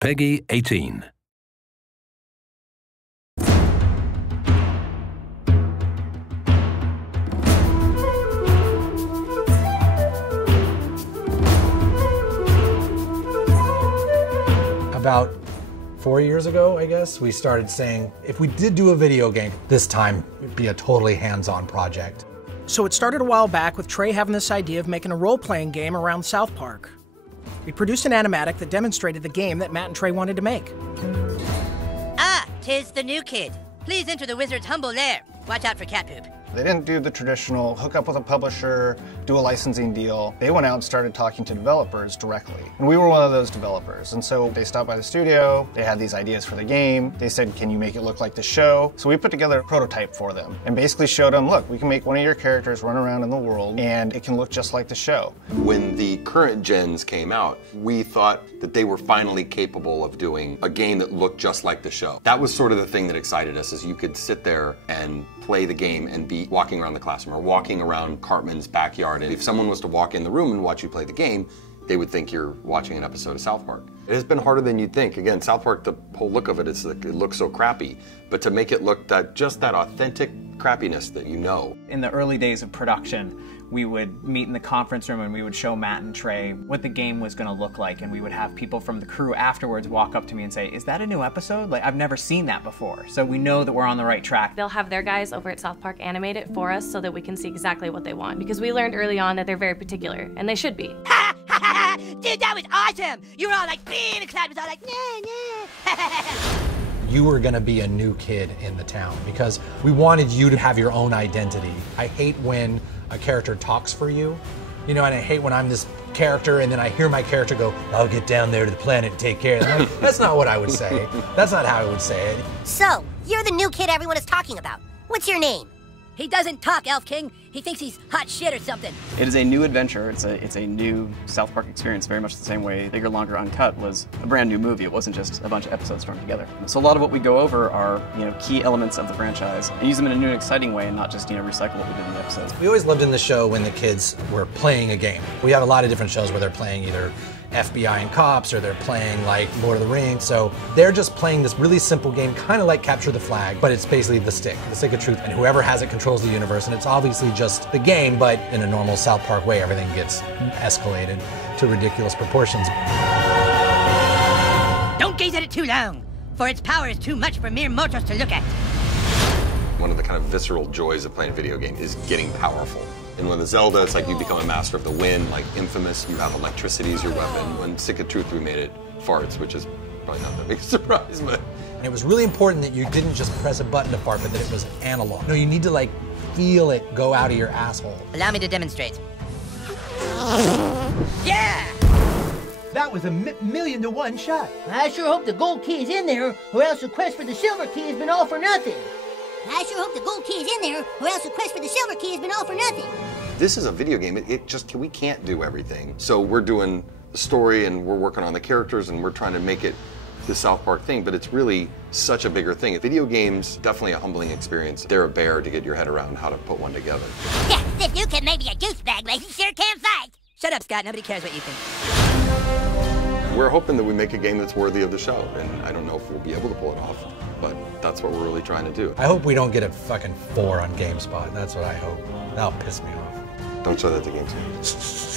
Peggy 18. About 4 years ago, I guess, we started saying, if we did do a video game, this time it'd be a totally hands-on project. So it started a while back with Trey having this idea of making a role-playing game around South Park. We produced an animatic that demonstrated the game that Matt and Trey wanted to make. Ah, 'tis the new kid. Please enter the wizard's humble lair. Watch out for cat poop. They didn't do the traditional hook up with a publisher, do a licensing deal. They went out and started talking to developers directly. And we were one of those developers. And so they stopped by the studio, they had these ideas for the game. They said, can you make it look like the show? So we put together a prototype for them and basically showed them, look, we can make one of your characters run around in the world and it can look just like the show. When the current gens came out, we thought that they were finally capable of doing a game that looked just like the show. That was sort of the thing that excited us, is you could sit there and play the game and be walking around the classroom or walking around Cartman's backyard. And if someone was to walk in the room and watch you play the game, they would think you're watching an episode of South Park. It has been harder than you'd think. Again, South Park, the whole look of it is like, it looks so crappy, but to make it look just that authentic crappiness that you know. In the early days of production, we would meet in the conference room and we would show Matt and Trey what the game was going to look like, and we would have people from the crew afterwards walk up to me and say, is that a new episode? Like, I've never seen that before. So we know that we're on the right track. They'll have their guys over at South Park animate it for us so that we can see exactly what they want, because we learned early on that they're very particular, and they should be. Ha ha ha! Dude, that was awesome! You were all like, and the crowd was all like, nah, nah. You were gonna be a new kid in the town because we wanted you to have your own identity. I hate when a character talks for you, you know, and I hate when I'm this character and then I hear my character go, I'll get down there to the planet and take care of them. That's not what I would say. That's not how I would say it. So, you're the new kid everyone is talking about. What's your name? He doesn't talk, Elf King. He thinks he's hot shit or something. It is a new adventure. It's a new South Park experience, very much the same way Bigger, Longer, Uncut was a brand new movie. It wasn't just a bunch of episodes thrown together. So a lot of what we go over are, key elements of the franchise and use them in a new and exciting way and not just, recycle what we did in the episodes. We always lived in the show when the kids were playing a game. We have a lot of different shows where they're playing either FBI and cops, or they're playing like Lord of the Rings. So they're just playing this really simple game, kind of like Capture the Flag, but it's basically the stick of truth. And whoever has it controls the universe. And it's obviously just the game, but in a normal South Park way, everything gets escalated to ridiculous proportions. Don't gaze at it too long, for its power is too much for mere mortals to look at. One of the kind of visceral joys of playing a video game is getting powerful. And when the Zelda, it's like you become a master of the wind, like Infamous, you have electricity as your weapon. When Stick of Truth, we made it farts, which is probably not that big a surprise, but. And it was really important that you didn't just press a button to fart, but that it was analog. No, you need to like feel it go out of your asshole. Allow me to demonstrate. Yeah! That was a million to one shot. I sure hope the gold key is in there, or else the quest for the silver key has been all for nothing. I sure hope the gold key is in there, or else the quest for the silver key has been all for nothing. This is a video game. We can't do everything. So we're doing the story and we're working on the characters and we're trying to make it the South Park thing, but it's really such a bigger thing. Video games, definitely a humbling experience. They're a bear to get your head around how to put one together. Yeah, this new kid may be a douchebag, but he sure can fight. Shut up, Scott. Nobody cares what you think. We're hoping that we make a game that's worthy of the show, and I don't know if we'll be able to pull it off, but that's what we're really trying to do. I hope we don't get a fucking 4 on GameSpot. That's what I hope. That'll piss me off. Don't show that to GameSpot.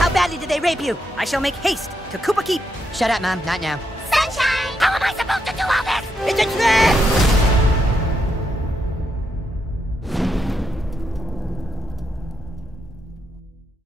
How badly did they rape you? I shall make haste to Koopa Keep. Shut up, Mom. Not now. Sunshine! How am I supposed to do all this? It's a trick!